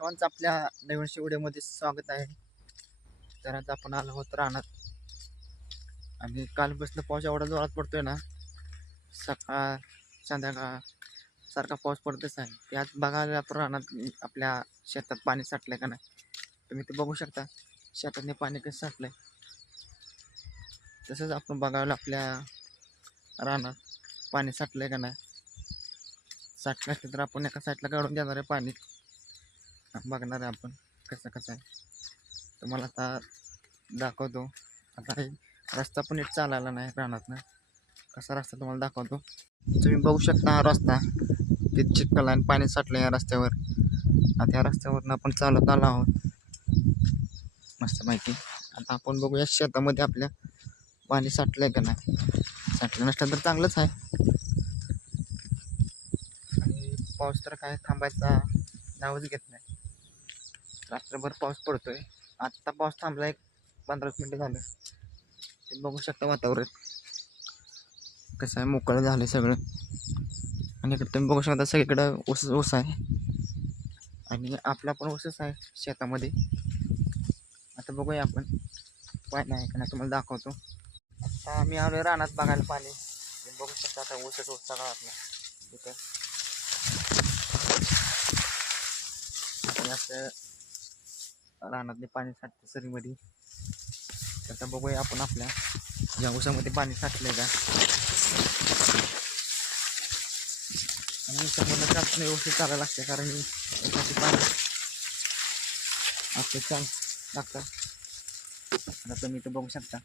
सर्वांचं आपल्या नवीन व्हिडिओमध्ये स्वागत आहे. तर आज आपण आलो आहोत रानात आणि कालपासून पाऊस एवढा जोरात पडतोय ना, सकाळ संध्याकाळ सारखा पाऊस पडतच आहे. ते आज बघायला आपण रानात आपल्या शेतात पाणी साठलंय का नाही. तुम्ही ते बघू शकता शेतातले पाणी कसं साठलंय. तसंच आपण बघायला आपल्या रानात पाणी साठलंय का नाही. साठलं असलं तर आपण एका साईडला काढून देणार आहे पाणी, बघणार आहे आपण कसं आहे. तुम्हाला आता दाखवतो. आता रस्ता पण नीट चालायला नाही रानात, कसा रस्ता तुम्हाला दाखवतो. तुम्ही बघू शकता हा रस्ता किती चिखल आणि पाणी साठलं या रस्त्यावर. आता या रस्त्यावरून आपण चालत आलो आहोत मस्त माहिती. आता आपण बघूया शेतामध्ये आपल्या पाणी साठलंय का नाही. साठलं नसलं तर चांगलंच आहे. आणि पाऊस तर काय थांबायचा नावच घेत नाही. रात्रभर पाऊस पडतोय. आत्ता पाऊस थांबला, एक 15 मिनिटं झालं. ते बघू शकता वातावरण कसं आहे, मोकळं झालं सगळं. आणि इकडे तुम्ही बघू शकता सगळीकडं ऊस आहे आणि आपला पण ऊसच आहे शेतामध्ये. आता बघूया आपण पाणी आहे का नाही, तुम्हाला दाखवतो. आता आम्ही आलो रानात बघायला पाणी. तुम्ही बघू शकता आता ऊस सगळा आपला इथं. असं रानातले पाणी साठते सरीमध्ये. आता बघूया आपण आपल्या या ऊसामध्ये पाणी साठलंय का. आणि ऊसामधलं काम व्यवस्थित चालायला लागते, कारण ऊसाची पाणी आपलं छान लागतात. आता तुम्ही इथं बघू शकता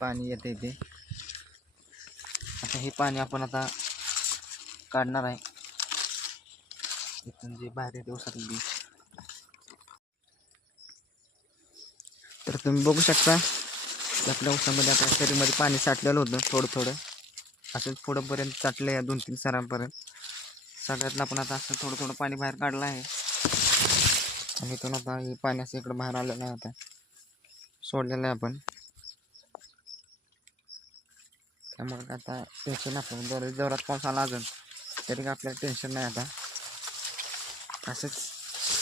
पाणी येते इथे. आता हे पाणी आपण आता काढणार आहे इथून जे बाहेर येते ऊसातली. तर तुम्ही बघू शकता की आपल्या ऊसामध्ये आता शरीरामध्ये पाणी साठलेलं होतं थोडं असंच पुढंपर्यंत साठलं आहे, 2-3 सरांपर्यंत. सगळ्यातलं आपण आता असं थोडं पाणी बाहेर काढलं आहे. आणि इथून आता हे पाणी असं इकडं बाहेर आलेलं आहे, आता सोडलेलं आहे आपण. त्यामुळे आता टेन्शन आपण बरं जोरात पाऊस आला अजून तरी का आपल्याला टेन्शन नाही. आता असंच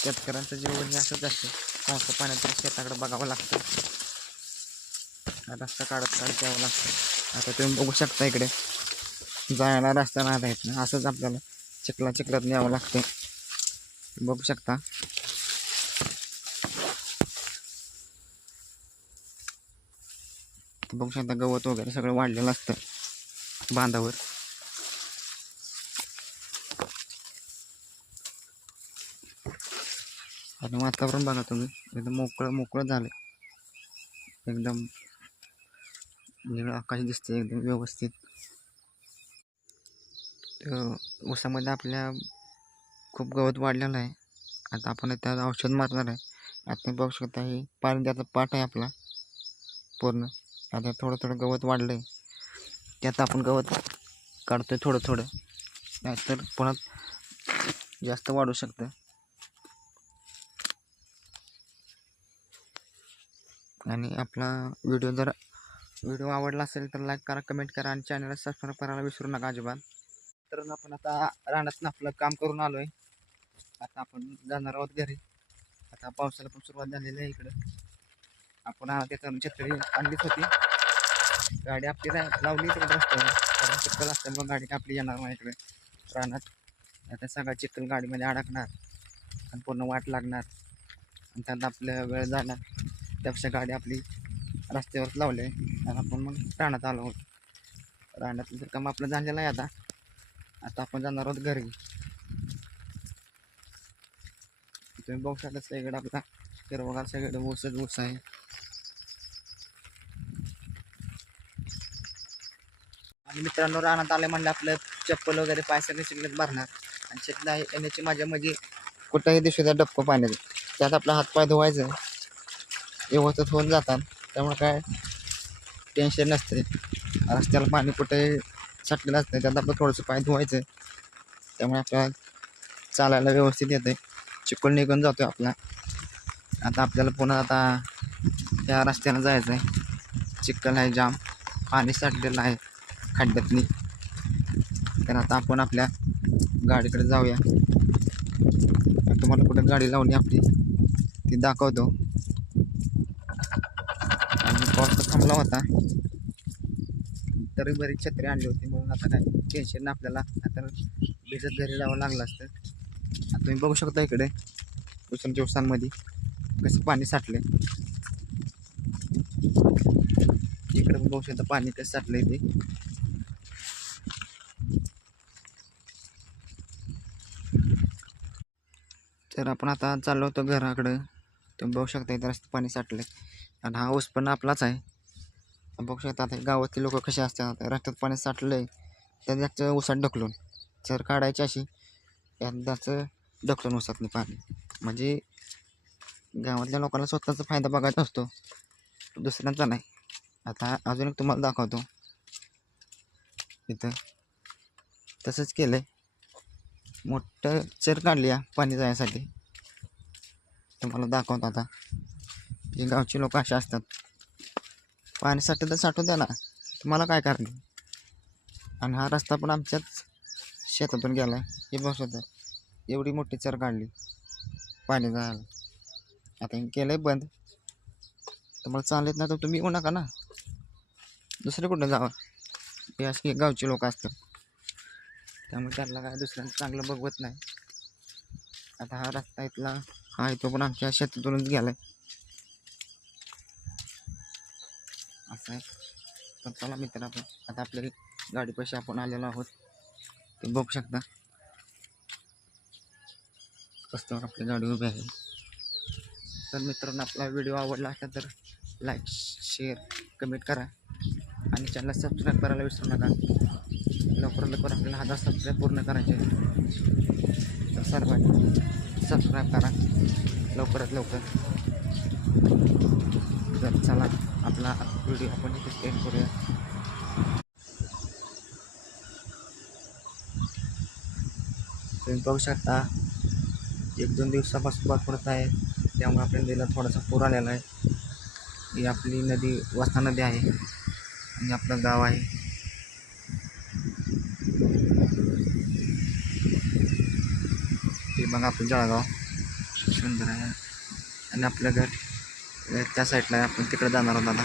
शेतकऱ्यांचं जीवन हे असंच असतं. पावसा पाण्यात शेताकडे बघावं लागतं, रस्ता काढत यावं लागतं. आता तुम्ही बघू शकता इकडे जायला रस्ता नाही आहेत ना, असंच आपल्याला चिखलात न्यावं लागतं. बघू शकता गवत वगैरे सगळं वाढलेलं असतं बांधावर. आणि वातावरण बघा तुम्ही, एकदम मोकळं झालं. एकदम निळं आकाश दिसतं एकदम व्यवस्थित. ऊसामध्ये आपल्या खूप गवत वाढलेलं आहे. आता आपण त्यात औषध मारणार आहे. आता बघू शकता हे पाणी त्याचा पाट आहे आपला पूर्ण. आता थोडं गवत वाढलं आहे, त्यात आपण गवत काढतोय थोडं, नाहीतर पुन्हा जास्त वाढू शकतं. आणि आपला व्हिडिओ आवडला असेल तर लाईक करा, कमेंट करा आणि चॅनलला सबस्क्राईब करायला विसरू नका अजिबात. तर आपण आता रानातनं आपलं काम करून आलो आहे. आता आपण जाणार आहोत घरी. आता पावसाला पण सुरुवात झालेली आहे इकडं. आपण त्याच्यावरून छत्री आणलीच होती, गाडी आपली लावली तिकडे रस्त्यावर, कारण चिखल असल्यामुळे गाडी आपली येणार नाही इकडे रानात. आता सगळा चिखल गाडीमध्ये अडकणार आणि पूर्ण वाट लागणार आणि त्यात आपल्या वेळ जाणार. त्यापेक्षा गाडी आपली रस्त्यावर लावली आणि आपण मग रानात आलो आहोत. रानातलं तर काम आपलं झालेलं आहे. आता आपण जाणार आहोत घरी. तुम्ही बघू शकता सगळीकडे आपला हिरवगार सगळीकडे ऊस आहे. आणि मित्रांनो, रानात आले म्हणलं आपलं चप्पल वगैरे पाय सगळे चिखलात भरणार. आणि चिखला येण्याची माझ्या म्हणजे कुठंही दिसू द्या डबकं पाण्यात, त्यात आपला हातपाय धुवायचं व्यवस्थित होऊन जातात. त्यामुळे काय टेन्शन नसते. रस्त्याला पाणी कुठेही साठलेलं असतं, त्यात आपलं थोडंसं पाय धुवायचं. त्यामुळे आपल्याला चालायला व्यवस्थित येतं, चिखल निघून जातो आपला. आता आपल्याला पुन्हा त्या रस्त्याला जायचं आहे चिखल आहे जाम, पाणी साठलेलं आहे खड्ड्यातनी. तर आता आपण आपल्या गाडीकडे जाऊया. तुम्हाला कुठे गाडी लावली आपली ती दाखवतो. आणि पाऊस थांबला होता तरी बरीच छत्री आणली होती, म्हणून आता काय टेन्शन नाही आपल्याला. आता भिजत घरी लावावं लागलं असतं. आता तुम्ही बघू शकता इकडे दुसऱ्या दिवसांमध्ये कसं पाणी साठले. इकडे पण बघू शकता पाणी कसं साठलंय ते. तर आपण आता चाललो होतो घराकडं. तुम्ही बघू शकता इथं रस्ते पाणी साठले. आणि हा ऊस पण आपलाच आहे. बघू शकता आता गावातले लोक कसे असतात, रस्त्यात पाणी साठलंय तर त्याचं ऊसात ढकलून चर काढायची अशी, त्याचं ढकलून ऊसातलं पाणी. म्हणजे गावातल्या लोकांना स्वतःचा फायदा बघायचा असतो, दुसऱ्यांचा नाही. आता अजून एक तुम्हाला दाखवतो. इथं तसंच केलंय, मोठं चर काढली आहे पाणी जाण्यासाठी. तुम्हाला दाखवतो आता. जे गावचे लोक असे असतात, पाणी साठे तर साठू द्या ना, तुम्हाला काय करायचं. आणि हा रस्ता पण आमच्याच शेतातून गेला आहे. हे बघू शकता एवढी मोठी चर काढली पाणी जायला. आता हे केलं आहे बंद. तुम्हाला चालत नाही तर तुम्ही येऊ नका ना, दुसरे कुठं जावं. हे असे गावचे लोक असतात, त्यामुळे त्यांना काय दुसऱ्यांचं चांगलं बघवत नाही. आता हा रस्ता इथला हा तो पण आमच्या शेतातूनच गेला आहे असं आहे. तर चला मित्र, आपण आता आपल्या गाडीपाशी आपण आलेलो आहोत. ते बघू शकता रस्त्यावर आपली गाडी उभी आहे. तर मित्रांनो, आपला व्हिडिओ आवडला असेल तर लाईक, शेअर, कमेंट करा आणि चॅनल सबस्क्राईब करायला विसरू नका. लवकरात लवकर आपल्याला 1000 सबस्क्राईब पूर्ण करायचे. तर सर्वांनी सबस्क्राईब करा लवकरात लवकर. तर चला आपला व्हिडिओ आपण इथे एंड करूया. तुम्ही बघू शकता 1-2 दिवसापासून पाऊस पडत आहे, त्यामुळे आपल्या नदीला थोडासा पूर आलेला आहे. ही आपली नदी वासना नदी आहे आणि आपलं गाव आहे. ते बघा आपलं जळगाव सुंदर आहे. आणि आपलं घर त्या साईडला आहे, आपण तिकडे जाणार आहोत आता.